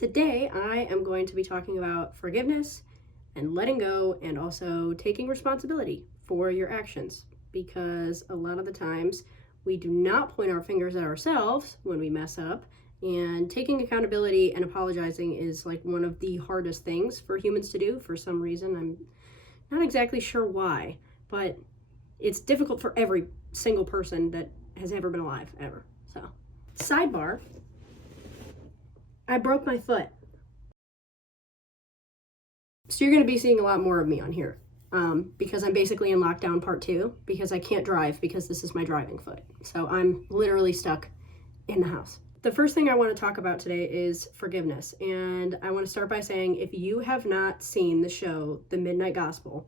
Today, I am going to be talking about forgiveness and letting go and also taking responsibility for your actions, because a lot of the times we do not point our fingers at ourselves when we mess up, and taking accountability and apologizing is like one of the hardest things for humans to do for some reason. I'm not exactly sure why, but it's difficult for every single person that has ever been alive, ever. So, sidebar, I broke my foot. So you're going to be seeing a lot more of me on here because I'm basically in lockdown part 2 because I can't drive because this is my driving foot. So I'm literally stuck in the house. The first thing I want to talk about today is forgiveness. And I want to start by saying, if you have not seen the show, The Midnight Gospel,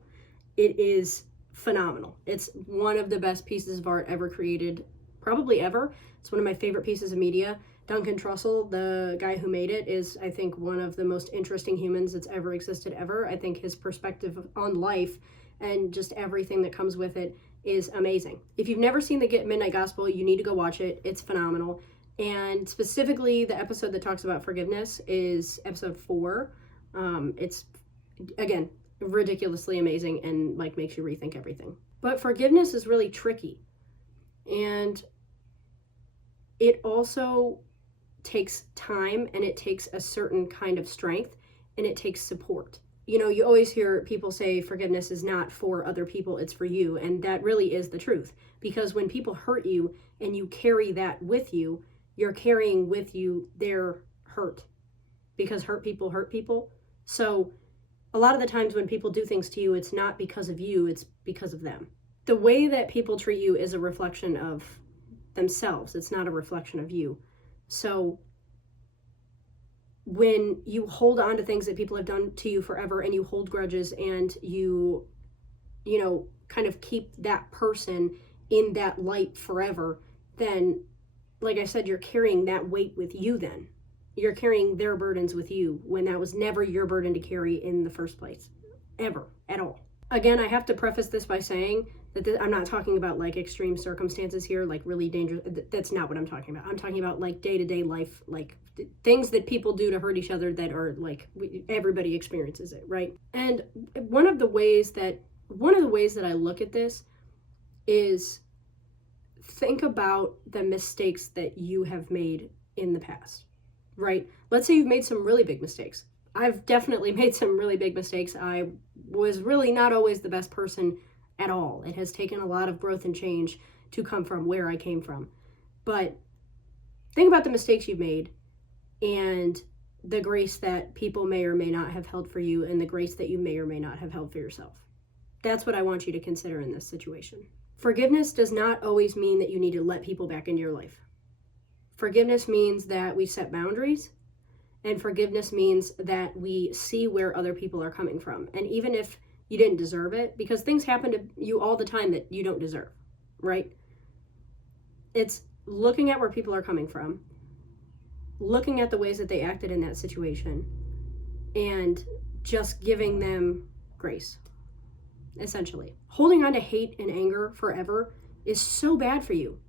it is phenomenal. It's one of the best pieces of art ever created, probably ever. It's one of my favorite pieces of media. Duncan Trussell, the guy who made it, is, I think, one of the most interesting humans that's ever existed ever. I think his perspective on life and just everything that comes with it is amazing. If you've never seen the Midnight Gospel, you need to go watch it. It's phenomenal. And specifically, the episode that talks about forgiveness is episode 4. It's, again, ridiculously amazing and like makes you rethink everything. But forgiveness is really tricky. And it also takes time, and it takes a certain kind of strength, and it takes support. You know, you always hear people say forgiveness is not for other people, it's for you. And that really is the truth. Because when people hurt you and you carry that with you, you're carrying with you their hurt. Because hurt people hurt people. So a lot of the times when people do things to you, it's not because of you, it's because of them. The way that people treat you is a reflection of themselves. It's not a reflection of you. So when you hold on to things that people have done to you forever, and you hold grudges, and you kind of keep that person in that light forever, then, like I said, you're carrying that weight with you then. You're carrying their burdens with you when that was never your burden to carry in the first place. Ever. At all. Again, I have to preface this by saying that I'm not talking about like extreme circumstances here, like really dangerous. That's not what I'm talking about. I'm talking about like day-to-day life, like things that people do to hurt each other that are like everybody experiences it, right? And one of the ways that I look at this is think about the mistakes that you have made in the past, right? Let's say you've made some really big mistakes. I've definitely made some really big mistakes. I was really not always the best person at all. It has taken a lot of growth and change to come from where I came from. But think about the mistakes you've made and the grace that people may or may not have held for you, and the grace that you may or may not have held for yourself. That's what I want you to consider in this situation. Forgiveness does not always mean that you need to let people back into your life. Forgiveness means that we set boundaries. And forgiveness means that we see where other people are coming from. And even if you didn't deserve it, because things happen to you all the time that you don't deserve, right? It's looking at where people are coming from, looking at the ways that they acted in that situation, and just giving them grace, essentially. Holding on to hate and anger forever is so bad for you.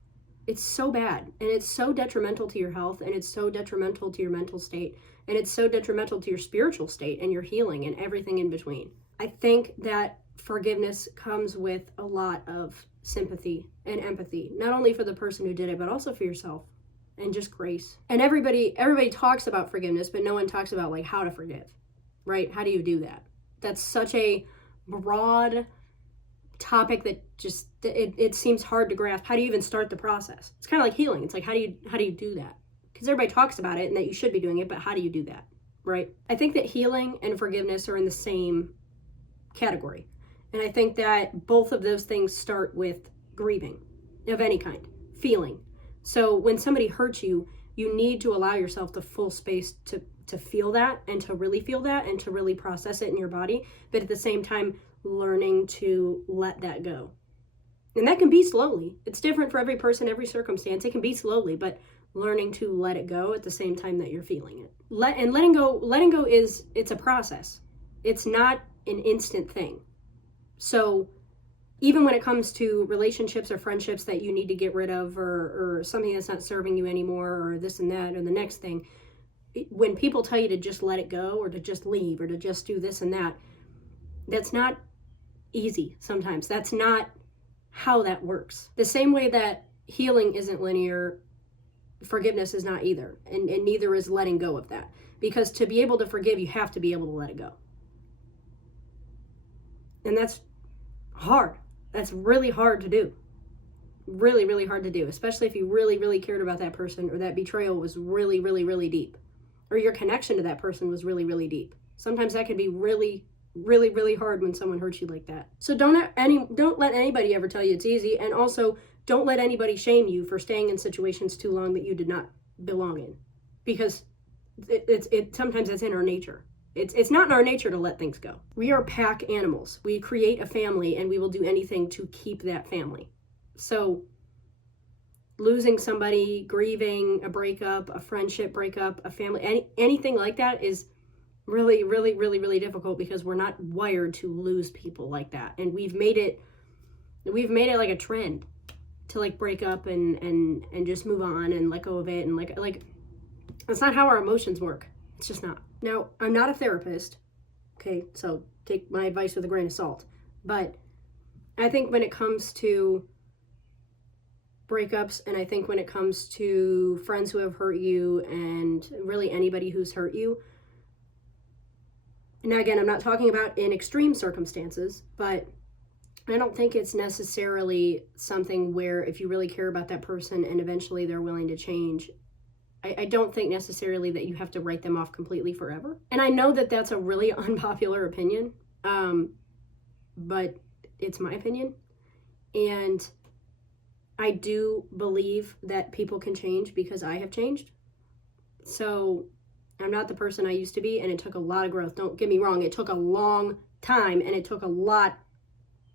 It's so bad, and it's so detrimental to your health, and it's so detrimental to your mental state, and it's so detrimental to your spiritual state and your healing and everything in between. I think that forgiveness comes with a lot of sympathy and empathy, not only for the person who did it, but also for yourself, and just grace. And everybody talks about forgiveness, but no one talks about like how to forgive, right? How do you do that? That's such a broad topic that just it seems hard to grasp. How do you even start the process? It's kind of like healing. It's like how do you do that? Because everybody talks about it and that you should be doing it, but how do you do that, right? I think that healing and forgiveness are in the same category, and I think that both of those things start with grieving of any kind, feeling. So when somebody hurts you, you need to allow yourself the full space to feel that, and to really feel that, and to really process it in your body, but at the same time learning to let that go. And that can be slowly. It's different for every person, every circumstance. It can be slowly, but learning to let it go at the same time that you're feeling it. Letting go is, it's a process. It's not an instant thing. So even when it comes to relationships or friendships that you need to get rid of, or something that's not serving you anymore, or this and that, or the next thing, when people tell you to just let it go or to just leave or to just do this and that, that's not easy sometimes. That's not how that works. The same way that healing isn't linear, forgiveness is not either. And neither is letting go of that. Because to be able to forgive, you have to be able to let it go. And that's hard. That's really hard to do. Really, really hard to do, especially if you really, really cared about that person, or that betrayal was really, really, really deep, or your connection to that person was really, really deep. Sometimes that can be really, really, really hard when someone hurts you like that. So don't let anybody ever tell you it's easy, and also don't let anybody shame you for staying in situations too long that you did not belong in, because it sometimes it's in our nature. It's not in our nature to let things go. We are pack animals. We create a family, and we will do anything to keep that family. So losing somebody, grieving a breakup, a friendship breakup, a family, anything like that is really, really, really, really difficult, because we're not wired to lose people like that. And we've made it like a trend to like break up and just move on and let go of it. And like that's not how our emotions work. It's just not. Now, I'm not a therapist. Okay. So take my advice with a grain of salt, but I think when it comes to breakups, and I think when it comes to friends who have hurt you, and really anybody who's hurt you. Now, again, I'm not talking about in extreme circumstances, but I don't think it's necessarily something where if you really care about that person and eventually they're willing to change, I don't think necessarily that you have to write them off completely forever. And I know that that's a really unpopular opinion, but it's my opinion. And I do believe that people can change, because I have changed. So I'm not the person I used to be, and it took a lot of growth. Don't get me wrong. It took a long time, and it took a lot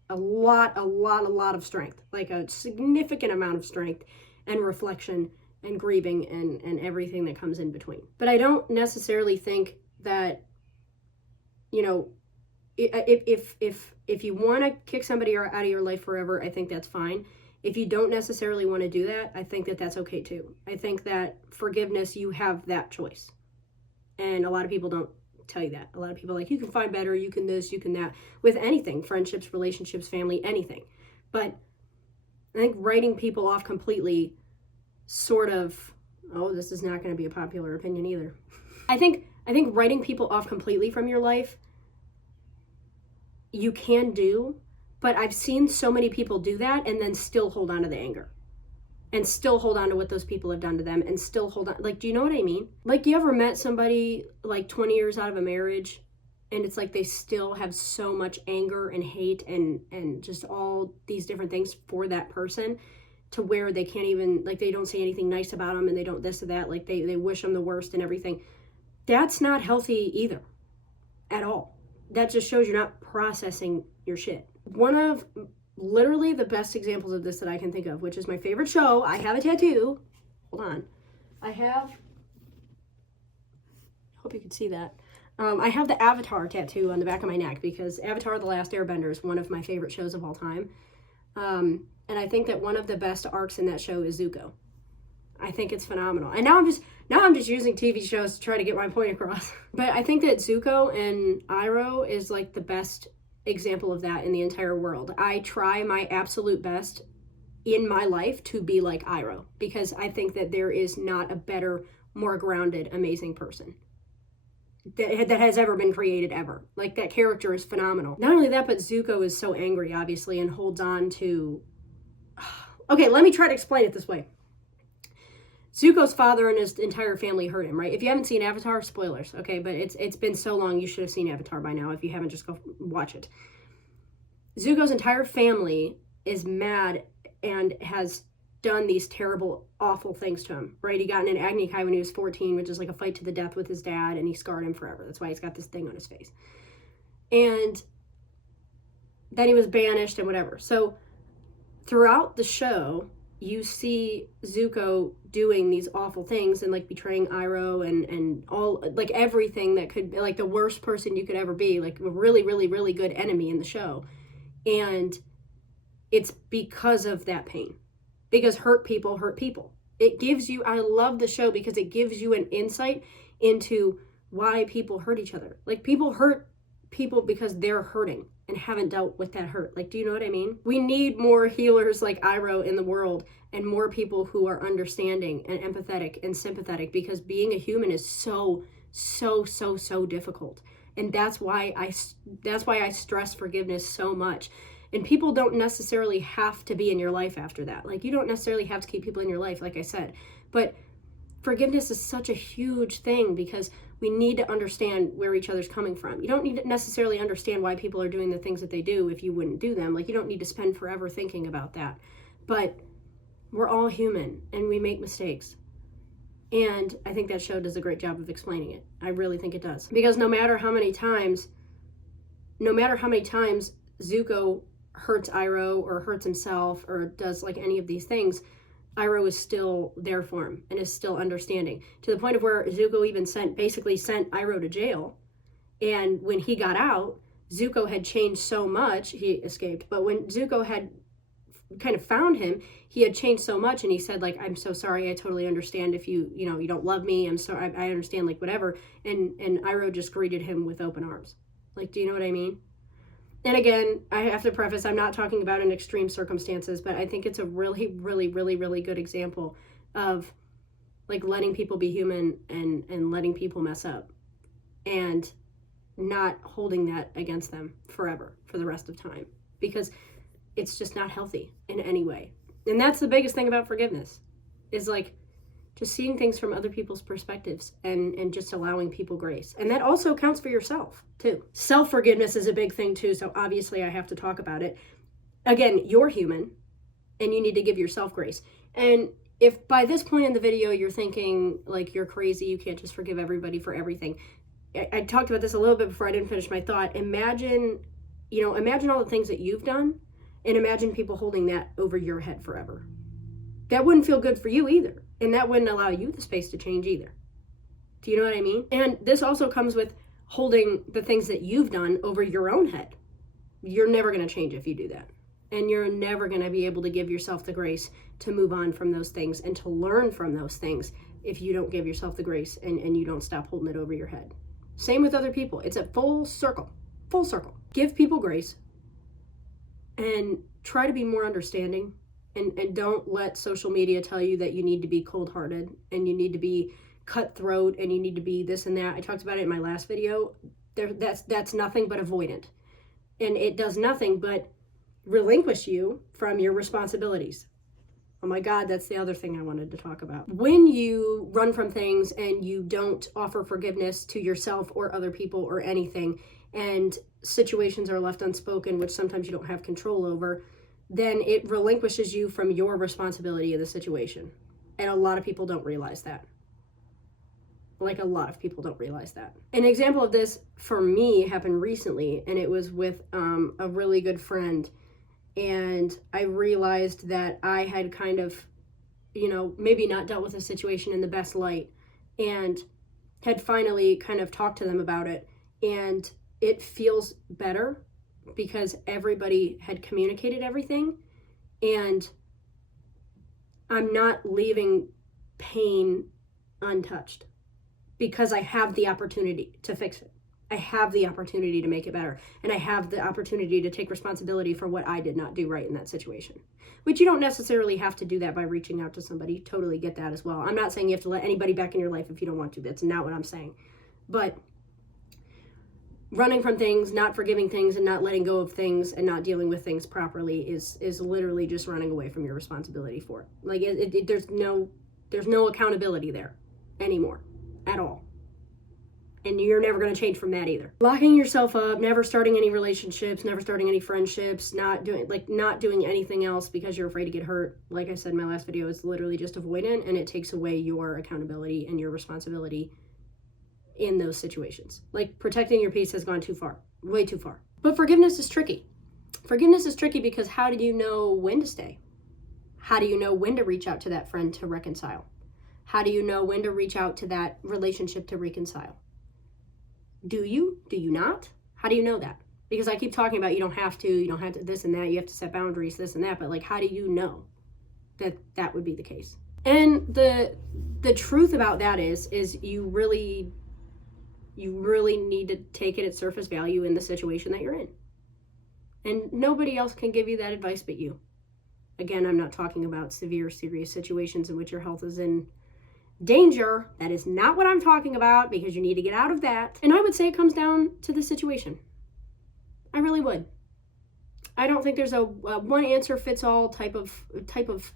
of strength, like a significant amount of strength and reflection and grieving and everything that comes in between. But I don't necessarily think that, you know, if you want to kick somebody out of your life forever, I think that's fine. If you don't necessarily want to do that, I think that that's okay too. I think that forgiveness, you have that choice. And a lot of people don't tell you that. A lot of people are like, you can find better, you can this, you can that, with anything, friendships, relationships, family, anything. But I think writing people off completely sort of, this is not going to be a popular opinion either. I think writing people off completely from your life, you can do, but I've seen so many people do that and then still hold on to the anger. And still hold on to what those people have done to them, and still hold on. Like, do you know what I mean? Like, you ever met somebody like 20 years out of a marriage, and it's like they still have so much anger and hate and just all these different things for that person, to where they can't even, like, they don't say anything nice about them, and they don't this or that, like they wish them the worst and everything. That's not healthy either, at all. That just shows you're not processing your shit. One of literally the best examples of this that I can think of, which is my favorite show. I have a tattoo. Hold on. I hope you can see that. I have the Avatar tattoo on the back of my neck, because Avatar: The Last Airbender is one of my favorite shows of all time. And I think that one of the best arcs in that show is Zuko. I think it's phenomenal. And now I'm just using TV shows to try to get my point across. But I think that Zuko and Iroh is like the best example of that in the entire world. I try my absolute best in my life to be like Iroh, because I think that there is not a better, more grounded, amazing person that has ever been created ever. Like, that character is phenomenal. Not only that, but Zuko is so angry, obviously, and holds on to... Okay, let me try to explain it this way. Zuko's father and his entire family hurt him, right? If you haven't seen Avatar, spoilers, okay? But it's been so long, you should have seen Avatar by now. If you haven't, just go watch it. Zuko's entire family is mad and has done these terrible, awful things to him, right? He got in an Agni Kai when he was 14, which is like a fight to the death with his dad, and he scarred him forever. That's why he's got this thing on his face. And then he was banished and whatever. So throughout the show, you see Zuko doing these awful things and like betraying Iroh and all, like everything that could be like the worst person you could ever be, like a really, really, really good enemy in the show. And it's because of that pain, because hurt people hurt people. It gives you, I love the show because it gives you an insight into why people hurt each other. Like, people hurt people because they're hurting and haven't dealt with that hurt. Like, do you know what I mean? We need more healers like Iroh in the world, and more people who are understanding and empathetic and sympathetic, because being a human is so difficult. And that's why I stress forgiveness so much. And people don't necessarily have to be in your life after that. Like, you don't necessarily have to keep people in your life, like I said. But forgiveness is such a huge thing, because we need to understand where each other's coming from. You don't need to necessarily understand why people are doing the things that they do if you wouldn't do them. Like, you don't need to spend forever thinking about that. But we're all human and we make mistakes. And I think that show does a great job of explaining it. I really think it does. Because no matter how many times Zuko hurts Iroh or hurts himself or does like any of these things, Iroh is still there for him and is still understanding, to the point of where Zuko even basically sent Iroh to jail. And when he got out, Zuko had changed so much. He escaped, but when Zuko had kind of found him, he had changed so much, and he said, like, I'm so sorry, I totally understand if you don't love me, I'm sorry, I understand, like, whatever. And Iroh just greeted him with open arms. Like, do you know what I mean? And again, I have to preface, I'm not talking about in extreme circumstances, but I think it's a really, really, really, really good example of, like, letting people be human and letting people mess up and not holding that against them forever for the rest of time, because it's just not healthy in any way. And that's the biggest thing about forgiveness, is like just seeing things from other people's perspectives and just allowing people grace. And that also counts for yourself too. Self-forgiveness is a big thing too, so obviously I have to talk about it. Again, you're human and you need to give yourself grace. And if by this point in the video you're thinking like you're crazy, you can't just forgive everybody for everything. I talked about this a little bit before I didn't finish my thought. Imagine all the things that you've done, and imagine people holding that over your head forever. That wouldn't feel good for you either. And that wouldn't allow you the space to change either. Do you know what I mean? And this also comes with holding the things that you've done over your own head. You're never going to change if you do that. And you're never going to be able to give yourself the grace to move on from those things and to learn from those things if you don't give yourself the grace and you don't stop holding it over your head. Same with other people. It's a full circle. Full circle. Give people grace and try to be more understanding. And don't let social media tell you that you need to be cold-hearted and you need to be cutthroat and you need to be this and that. I talked about it in my last video. That's nothing but avoidant. And it does nothing but relinquish you from your responsibilities. Oh my God, that's the other thing I wanted to talk about. When you run from things and you don't offer forgiveness to yourself or other people or anything, and situations are left unspoken, which sometimes you don't have control over, then it relinquishes you from your responsibility in the situation. And a lot of people don't realize that. Like, a lot of people don't realize that. An example of this for me happened recently, and it was with a really good friend. And I realized that I had kind of, maybe not dealt with the situation in the best light, and had finally kind of talked to them about it. And it feels better because everybody had communicated everything, and I'm not leaving pain untouched because I have the opportunity to fix it. I have the opportunity to make it better, and I have the opportunity to take responsibility for what I did not do right in that situation, which you don't necessarily have to do that by reaching out to somebody. Totally get that as well. I'm not saying you have to let anybody back in your life if you don't want to. That's not what I'm saying. But running from things, not forgiving things, and not letting go of things, and not dealing with things properly is literally just running away from your responsibility for it. Like, there's no accountability there anymore at all. And you're never going to change from that either. Locking yourself up, never starting any relationships, never starting any friendships, not doing anything else because you're afraid to get hurt. Like I said in my last video, is literally just avoidant, and it takes away your accountability and your responsibility in those situations. Like, protecting your peace has gone too far, way too far. But forgiveness is tricky. Forgiveness is tricky because how do you know when to stay? How do you know when to reach out to that friend to reconcile? How do you know when to reach out to that relationship to reconcile? Do you? Do you not? How do you know that? Because I keep talking about you don't have to this and that, you have to set boundaries, this and that, but like, how do you know that that would be the case? And the truth about that is you really need to take it at surface value in the situation that you're in. And nobody else can give you that advice but you. Again, I'm not talking about severe, serious situations in which your health is in danger. That is not what I'm talking about, because you need to get out of that. And I would say it comes down to the situation. I really would. I don't think there's a one answer fits all type of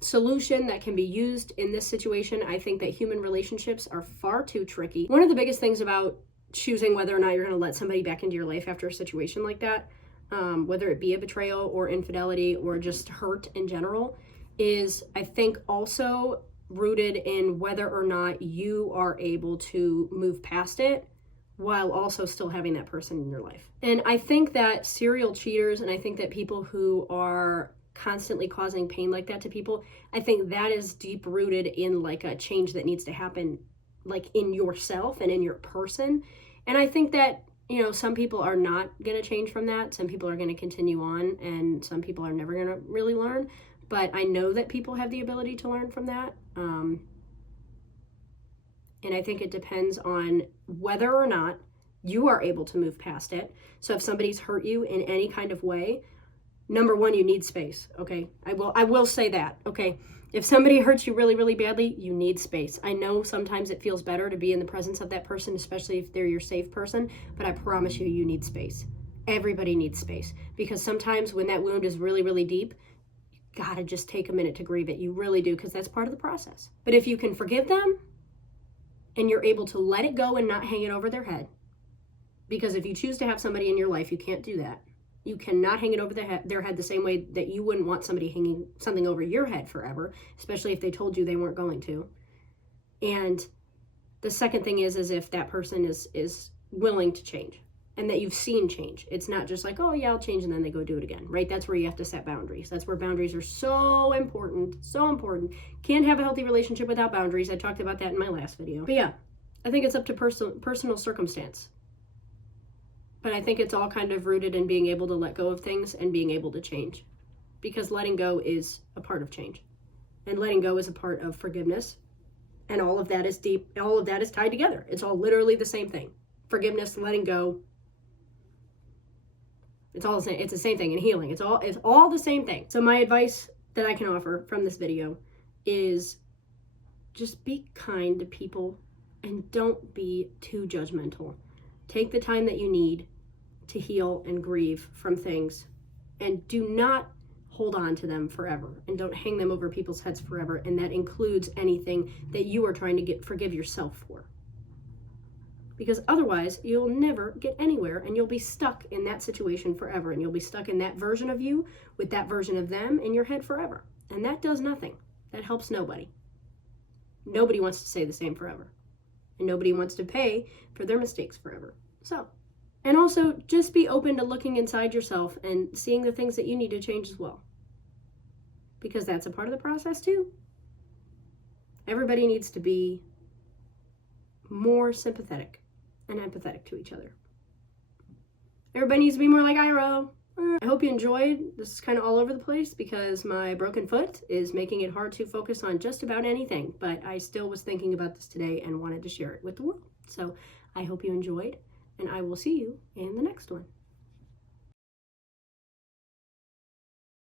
solution that can be used in this situation. I think that human relationships are far too tricky. One of the biggest things about choosing whether or not you're going to let somebody back into your life after a situation like that, whether it be a betrayal or infidelity or just hurt in general, is I think also rooted in whether or not you are able to move past it while also still having that person in your life. And I think that serial cheaters, and I think that people who are constantly causing pain like that to people, I think that is deep rooted in like a change that needs to happen like in yourself and in your person. And I think that, you know, some people are not going to change from that. Some people are going to continue on, and some people are never going to really learn. But I know that people have the ability to learn from that. And I think it depends on whether or not you are able to move past it. So if somebody's hurt you in any kind of way, number one, you need space, okay? I will say that, okay? If somebody hurts you really, really badly, you need space. I know sometimes it feels better to be in the presence of that person, especially if they're your safe person, but I promise you, you need space. Everybody needs space, because sometimes when that wound is really, really deep, you gotta just take a minute to grieve it. You really do, because that's part of the process. But if you can forgive them, and you're able to let it go and not hang it over their head, because if you choose to have somebody in your life, you can't do that. You cannot hang it over their head the same way that you wouldn't want somebody hanging something over your head forever, especially if they told you they weren't going to. And the second thing is if that person is willing to change and that you've seen change. It's not just like, oh yeah, I'll change and then they go do it again, right? That's where you have to set boundaries. That's where boundaries are so important, so important. Can't have a healthy relationship without boundaries. I talked about that in my last video. But yeah, I think it's up to personal circumstance. But I think it's all kind of rooted in being able to let go of things and being able to change. Because letting go is a part of change. And letting go is a part of forgiveness. And all of that is deep. All of that is tied together. It's all literally the same thing. Forgiveness, letting go. It's all the same. It's the same thing. And healing. It's all the same thing. So my advice that I can offer from this video is just be kind to people and don't be too judgmental. Take the time that you need to heal and grieve from things, and do not hold on to them forever, and don't hang them over people's heads forever. And that includes anything that you are trying to forgive yourself for. Because otherwise you'll never get anywhere, and you'll be stuck in that situation forever, and you'll be stuck in that version of you with that version of them in your head forever. And that does nothing. That helps nobody. Nobody wants to stay the same forever. And nobody wants to pay for their mistakes forever. So, and also just be open to looking inside yourself and seeing the things that you need to change as well. Because that's a part of the process too. Everybody needs to be more sympathetic and empathetic to each other. Everybody needs to be more like Iro. I hope you enjoyed. This is kind of all over the place because my broken foot is making it hard to focus on just about anything. But I still was thinking about this today and wanted to share it with the world. So I hope you enjoyed, and I will see you in the next one.